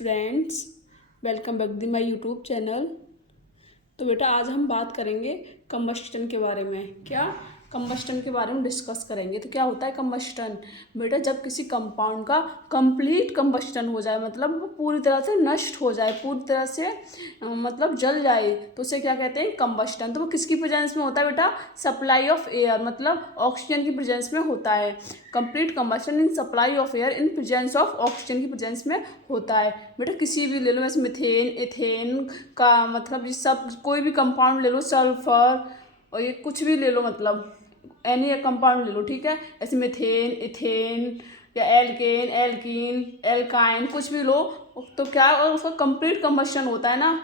Students, welcome back to my YouTube channel. तो बेटा आज हम बात करेंगे कंबस्टन के बारे में। क्या कंबस्टन के बारे में डिस्कस करेंगे। तो क्या होता है कंबस्टन? बेटा जब किसी कंपाउंड का कंप्लीट कंबस्टन हो जाए, मतलब वो पूरी तरह से नष्ट हो जाए, पूरी तरह से मतलब जल जाए, तो उसे क्या कहते हैं? कंबस्टन। तो वो किसकी प्रेजेंस में होता है बेटा? सप्लाई ऑफ एयर, मतलब ऑक्सीजन की प्रेजेंस में होता है। Complete combustion in supply of air in presence of oxygen की प्रेजेंस में होता है। बेटा किसी भी ले लो, जैसे मिथेन, एथेन का मतलब ये सब कोई भी कंपाउंड ले लो, सल्फर और ये कुछ भी ले लो, मतलब एनी कंपाउंड ले लो, ठीक है। ऐसे मिथेन, इथेन या एल्केन, एल्कीन, एल्काइन कुछ भी लो, तो क्या और उसका कंप्लीट कंबस्टन होता है ना,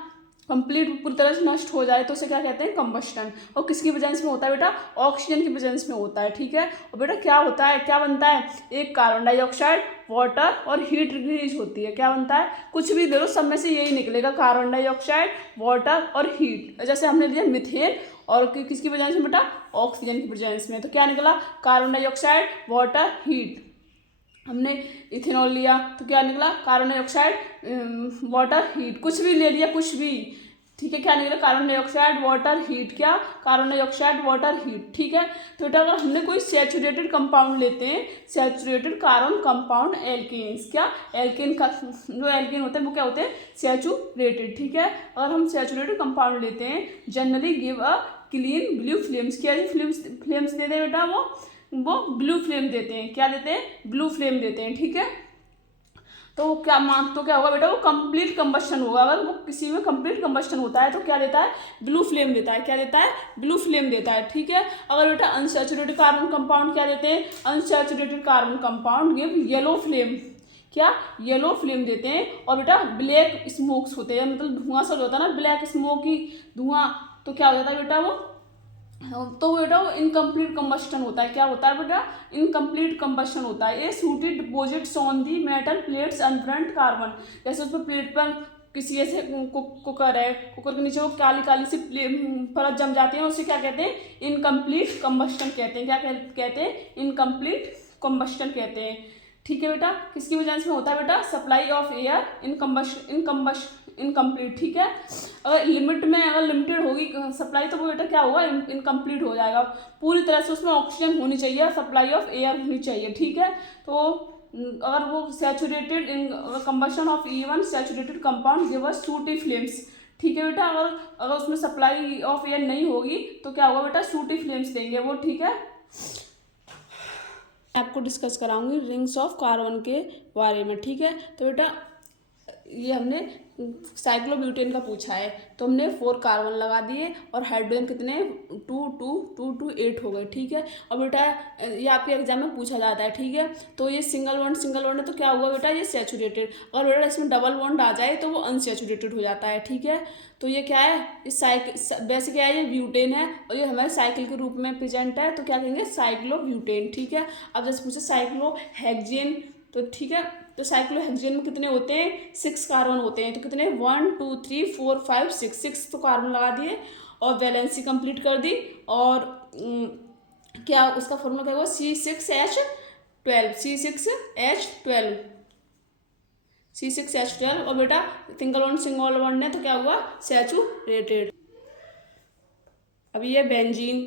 कंप्लीट पूरी तरह से नष्ट हो जाए, तो उसे क्या कहते हैं? कंबस्टन। और किसकी प्रेजेंस में होता है बेटा? ऑक्सीजन की प्रेजेंस में होता है, ठीक है। और बेटा क्या होता है, क्या बनता है? एक कार्बन डाइऑक्साइड, वाटर और हीट रिलीज होती है। क्या बनता है? कुछ भी दे लो, सब में से यही निकलेगा, कार्बन डाइऑक्साइड, वाटर और हीट। जैसे हमने लिया मिथेन, और किसकी प्रेजेंस में बेटा? ऑक्सीजन की प्रेजेंस में। तो क्या निकला? Carbon dioxide, water, heat. हमने इथेनॉल लिया तो क्या निकला? Carbon dioxide, water, heat. कुछ भी ले लिया, कुछ भी, ठीक है। क्या निकला? Carbon dioxide, water, heat. क्या? कार्बन डाइऑक्साइड, वाटर, हीट, ठीक है। तो बेटा अगर हमने कोई सैचुरेटेड कंपाउंड लेते हैं, सैचुरेटेड कार्बन कंपाउंड एल्केन्स, क्या एल्केन का जो एल्केन होते हैं वो क्या होते हैं? सैचुरेटेड, ठीक है। अगर हम सैचुरेटेड कंपाउंड लेते हैं, generally give a clean blue flames. क्या फ्लेम्स देते हैं बेटा? वो ब्लू फ्लेम देते हैं। क्या देते हैं? ब्लू फ्लेम देते हैं, ठीक है। तो क्या होगा बेटा? वो कंप्लीट कंबस्टन होगा। अगर वो किसी में कंप्लीट कंबस्टन होता है तो क्या देता है? ब्लू फ्लेम देता है। क्या देता है? ब्लू फ्लेम देता है, ठीक है। अगर बेटा अनसैचुरेटेड कार्बन कंपाउंड क्या देते हैं? Unsaturated carbon compound give yellow flame. क्या? येलो फ्लेम देते हैं। और बेटा ब्लैक स्मोक्स होते हैं, मतलब धुआं सा जो होता है ना, ब्लैक स्मोकी धुआं, तो क्या हो जाता है बेटा? तो बेटा वो इनकम्प्लीट कंबस्टन होता है। क्या होता है बेटा? इनकम्प्लीट कंबस्टन होता है। ये sooted deposits on the metal plates unburnt carbon. जैसे उस पर प्लेट पर किसी ऐसे कुकर है, कुकर के नीचे वो काली काली सी परत जम जाती है, उसे क्या कहते हैं? इनकम्प्लीट कंबस्टन कहते हैं। क्या कहते हैं? इनकम्प्लीट कंबस्टन कहते हैं, ठीक है बेटा। किसकी वजह से होता है बेटा? सप्लाई ऑफ एयर इनकम्प्लीट, ठीक है। अगर लिमिट में, अगर लिमिटेड होगी सप्लाई, तो वो बेटा क्या होगा? इनकम्प्लीट हो जाएगा। पूरी तरह से उसमें ऑक्सीजन होनी चाहिए, सप्लाई ऑफ एयर होनी चाहिए, ठीक है। तो अगर वो saturated in combustion of even saturated compound give us सूटी फ्लेम्स, ठीक है बेटा। अगर उसमें सप्लाई ऑफ एयर नहीं होगी तो क्या होगा बेटा? सूटी फ्लेम्स देंगे वो, ठीक है। आपको डिस्कस कराऊंगी रिंग्स ऑफ कार्बन के बारे में, ठीक है। तो बेटा ये हमने साइक्लोब्यूटेन का पूछा है, तो हमने 4 कार्बन लगा दिए और हाइड्रोजन कितने? 2 हो गए, ठीक है। और बेटा ये आपके एग्जाम में पूछा जाता है, ठीक है। तो ये सिंगल बॉन्ड है, तो क्या हुआ बेटा? ये सैचुरेटेड। और बेटा इसमें डबल बॉन्ड आ जाए तो वो अनसैचुरेटेड हो जाता है, ठीक है। तो ये क्या है? इस वैसे क्या है? ये ब्यूटेन है और ये हमारे साइकिल के रूप में प्रेजेंट है, तो क्या कहेंगे? साइक्लोब्यूटेन, ठीक है। अब जैसे पूछे साइक्लोहेक्सेन, तो ठीक है। तो साइक्लोहेक्सेन में कितने होते हैं? 6 कार्बन होते हैं। तो कितने? 1 2 3 4 5 6 तो कार्बन लगा दिए और वैलेंसी कंप्लीट कर दी। और क्या उसका फॉर्मूला क्या हुआ? C6H12 और बेटा सिंगल वन है, तो क्या हुआ? सैचुरेटेड। अभी ये बेंजीन,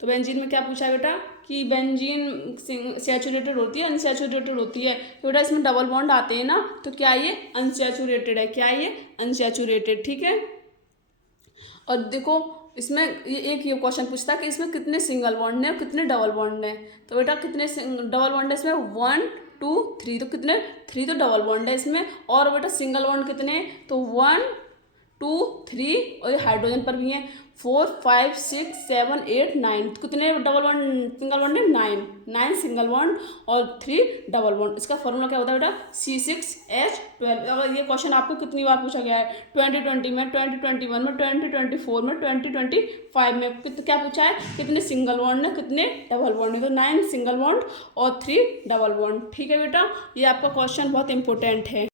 तो बेंजीन में क्या पूछा है बेटा? कि बेंजीन सैचुरेटेड होती है, अनसैचुरेटेड होती है। तो बेटा इसमें डबल बॉन्ड आते हैं ना, तो क्या ये अनसैचुरेटेड है? क्या ये अनसैचुरेटेड, ठीक है। और देखो इसमें ये क्वेश्चन पूछता है कि इसमें कितने सिंगल बॉन्ड हैं और कितने डबल बॉन्ड हैं। तो बेटा कितने डबल बॉन्ड है इसमें? 1 2 3, तो कितने? 3 तो डबल बॉन्ड है इसमें। और बेटा सिंगल बॉन्ड कितने? तो 1 2 3, और हाइड्रोजन पर भी हैं 4 5 6 7 8 9, कितने डबल बॉन्ड सिंगल बॉन्ड है? 9 सिंगल बॉन्ड और 3 डबल बॉन्ड। इसका फॉर्मूला क्या होता है बेटा? C6H12। अगर ये क्वेश्चन आपको कितनी बार पूछा गया है? 2020 में, 2021 में, 2024 में, 2025 में। क्या पूछा है? कितने सिंगल बॉन्ड है, कितने डबल बॉन्ड है? तो 9 सिंगल बॉन्ड और 3 डबल बॉन्ड, ठीक है बेटा। ये आपका क्वेश्चन बहुत इंपॉर्टेंट है।